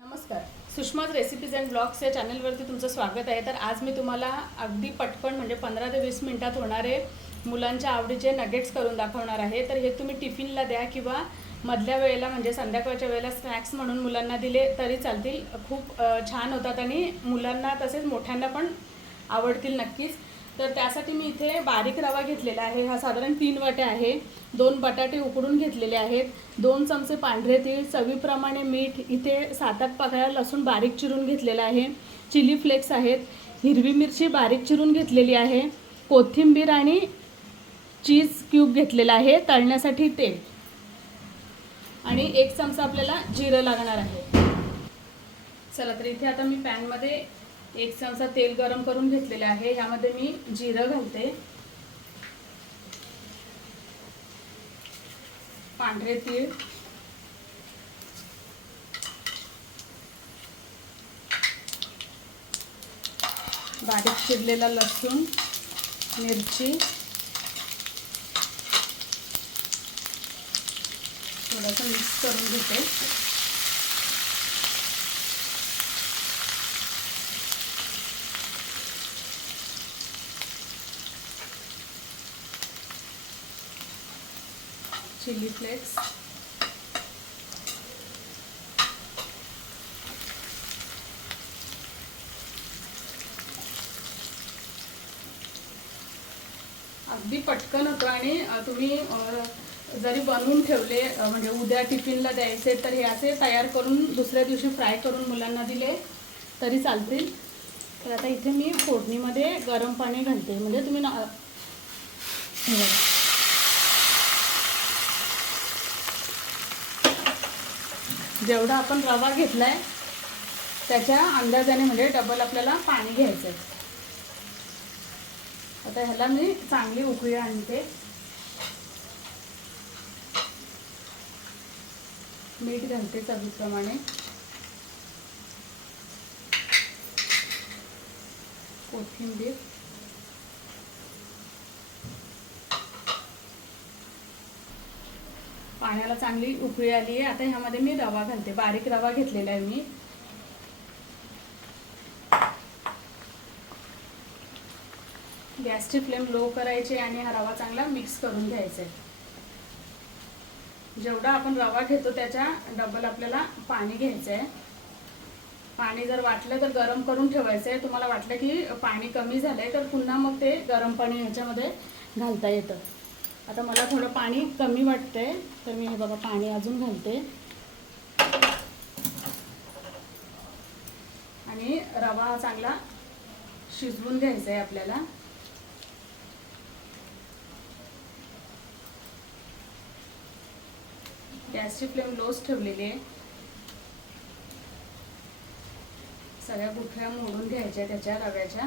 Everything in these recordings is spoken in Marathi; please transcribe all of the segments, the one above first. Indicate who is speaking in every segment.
Speaker 1: नमस्कार. सुषमाज रेसिपीज अँड ब्लॉग्स या चॅनलवरती तुमचं स्वागत आहे. तर आज मी तुम्हाला अगदी पटकन म्हणजे पंधरा ते वीस मिनटात होणारे मुलांच्या आवडीचे नगेट्स करून दाखवणार आहे. तर हे तुम्ही टिफिनला द्या किंवा मधल्या वेळेला म्हणजे संध्याकाळच्या वेळेला स्नॅक्स म्हणून मुलांना दिले तरी चालतील. खूप छान होतात आणि मुलांना तसेच मोठ्यांना पण आवडतील नक्कीच. तर त्यासाठी मी इथे बारीक रवा घेतलेला आहे. हा साधारण तीन वाट्या आहे. दोन बटाटे उकडून घेतलेले आहेत. दोन चमचे पांढरे तीळ चवीप्रमाणे मीठ इथे सात आठ पाकळ्या लसूण बारीक चिरून घेतलेला आहे. चिली फ्लेक्स आहेत. हिरवी मिरची बारीक चिरून घेतलेली आहे. कोथिंबीर आणि चीज क्यूब घेतलेला आहे. तळण्यासाठी तेल. आणि एक चमचा आपल्याला जिरं लागणार आहे. चला तर इथे आता मी पॅनमध्ये एक चमचा तेल गरम करून घेतलेले आहे. यामध्ये मी जिरं घालते. पांढरे तीळ. बारीक चिरलेला लसूण मिरची. थोडंसं मिक्स करून घेते. चिली फ्लेक्स अगदी पटकन होतं आणि तुम्ही जरी बनवून ठेवले म्हणजे उद्या टिफिनला द्यायचे तर हे असे तयार करून दुसऱ्या दिवशी फ्राय करून मुलांना दिले तरी चालतील. तर आता इथे मी फोडणीमध्ये गरम पाणी घालते. म्हणजे तुम्ही ना हे बघा. जेवढा आपण रवा घेतलाय त्याच्या अंदाजाने म्हणजे डबल आपल्याला पाणी घ्यायचं आहे आता ह्याला मी चांगली उकळी आणते. मीठ घालते चवीप्रमाणे. कोथिंबीर. पाण्याला चांगली उकळी आली आहे. आता ह्यामध्ये मी रवा घालते. बारीक रवा घेतलेला आहे मी. गॅसची फ्लेम लो करायची आणि हा रवा चांगला मिक्स करून घ्यायचा आहे. जेवढा आपण रवा घेतो त्याच्या डबल आपल्याला पाणी घ्यायचं आहे. पाणी जर वाटलं तर गरम करून ठेवायचं आहे. तुम्हाला वाटलं की पाणी कमी झालं आहे तर पुन्हा मग ते गरम पाणी ह्याच्यामध्ये घालता येतं. आता मला थोडं पाणी कमी वाटतंय तर मी हे बघा पाणी अजून घालते. आणि रवा हा चांगला शिजवून घ्यायचा आहे आपल्याला. गॅसची फ्लेम लोच ठेवलेली आहे. सगळ्या गुठळ्या मोडून घ्यायच्या त्याच्या रव्याच्या.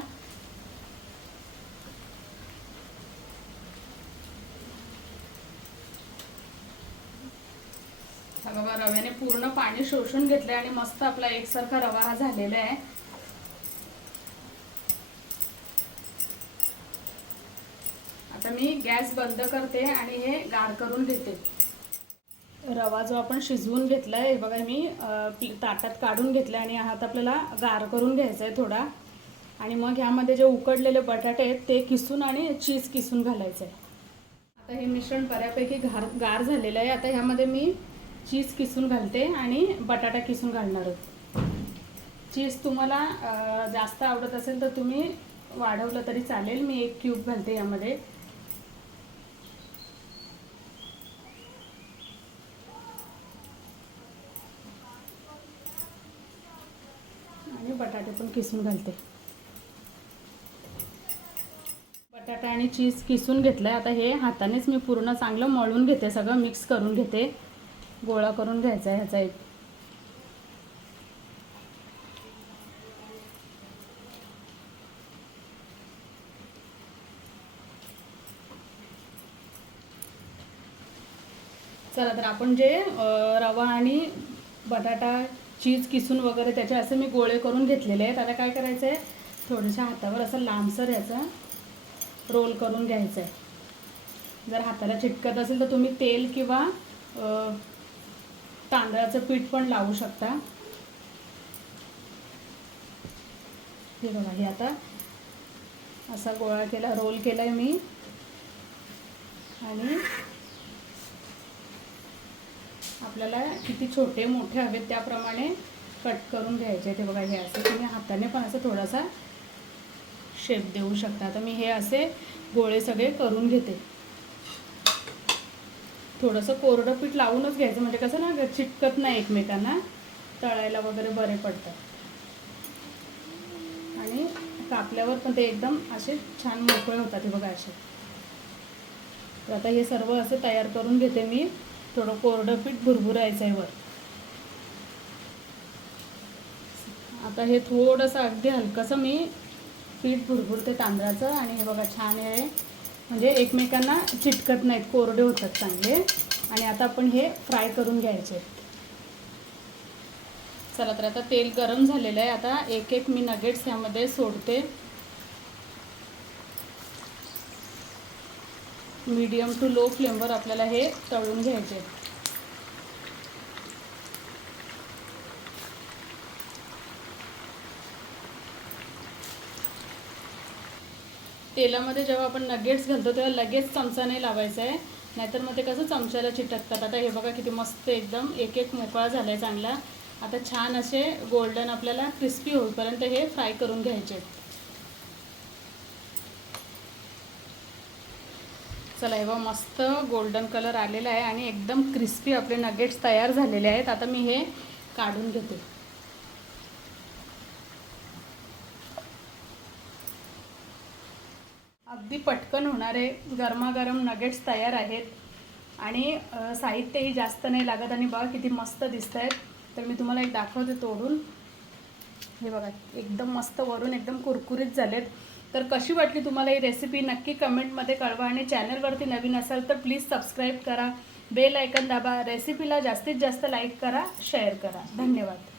Speaker 1: बघा रव्याने पूर्ण पाणी शोषून घेतलंय आणि मस्त आपला एकसारखा रवा हा झालेला आहे. आता मी गॅस बंद करते आणि हे गार करून घेते. रवा जो आपण शिजवून घेतलाय बघा मी ताटात काढून घेतला आणि हात आपल्याला गार करून घ्यायचा आहे थोडा. आणि मग ह्यामध्ये जे उकडलेले बटाटे आहेत ते किसून आणि चीज किसून घालायचं आहे आता हे मिश्रण बऱ्यापैकी गार गार झालेलं आहे. आता ह्यामध्ये मी चीज किसून घालते आणि बटाटा किसून घालणार आहोत चीज तुम्हाला जास्त आवडत असेल तर तुम्ही वाढवलं तरी चालेल. मी एक क्यूब घालते यामध्ये. आणि बटाटे पण किसून घालते. बटाटा आणि चीज किसून घेतलं आहे आता हे हातानेच मी पूर्ण चांगलं मळून घेते सगळं मिक्स करून घेते. गोळा करून घ्यायचा आहे ह्याचा एक. चला तर आपण जे रवा आणि बटाटा चीज किसून वगैरे त्याचे असे मी गोळे करून घेतलेले आहेत. आता काय करायचं आहे? थोड्याशा हातावर असं लांबसर याचा रोल करून घ्यायचं आहे. जर हाताला चिटकत असेल तर तुम्ही तेल किंवा तांदळाचं पीठ पण लावू शकता. हे बघा हे आता असा गोळा केला रोल केला आहे मी. आणि आपल्याला किती छोटे मोठे हवेत त्याप्रमाणे कट करून घ्यायचे ते बघा हे असं तुम्ही हाताने पण असं थोडासा शेप देऊ शकता. तर मी हे असे गोळे सगळे करून घेते. थोडंसं कोरडं पीठ लावूनच घ्यायचं. म्हणजे कसं ना चिटकत नाही एकमेकांना. तळायला वगैरे बरे पडतात. आणि कापल्यावर पण ते एकदम असे छान मोकळे होतात हे बघा असे. तर आता हे सर्व असं तयार करून घेते मी. थोडं कोरडं पीठ भुरभुरायचं आहे वर. आता हे थोडंसं अगदी हलकंसं मी पीठ भुरभुरते तांदळाचं. आणि हे बघा छान आहे म्हणजे एकमेकांना चिटकत नाहीत कोरडे होतात चांगले. आणि आता आपण हे फ्राय करून घ्यायचे. चला तर आता तेल गरम झालेलं आहे. आता एक एक मी नगेट्स ह्यामध्ये सोडते. मीडियम टू लो फ्लेमवर आपल्याला हे तळून घ्यायचे. तेलामध्ये जेव्हा आपण नगेट्स घालतो तेव्हा लगेच चमचा नाही लावायचा आहे. नाहीतर मग ते कसं चमच्याला चिटकतात. आता हे बघा किती मस्त एकदम एक एक मोकळा झाला आहे चांगला. आता छान असे गोल्डन आपल्याला क्रिस्पी होईपर्यंत हे फ्राय करून घ्यायचे. चला हे बघा मस्त गोल्डन कलर आलेला आहे आणि एकदम क्रिस्पी आपले नगेट्स तयार झालेले आहेत. आता मी हे काढून घेते. अगदी पटकन होणारे गरमागरम नगेट्स तयार आहेत. आणि साहित्यही जास्त नाही लागत आणि बघा किती मस्त दिसत आहेत तर मी तुम्हाला एक दाखवते तोडून. हे बघा एकदम मस्त वरून एकदम कुरकुरीत झालेत. तर कशी वाटली तुम्हाला ही रेसिपी नक्की कमेंटमध्ये कळवा आणि चॅनलवरती नवीन असाल तर प्लीज सबस्क्राईब करा. बेल ऐकन दाबा. रेसिपीला जास्तीत जास्त लाईक करा शेअर करा. धन्यवाद.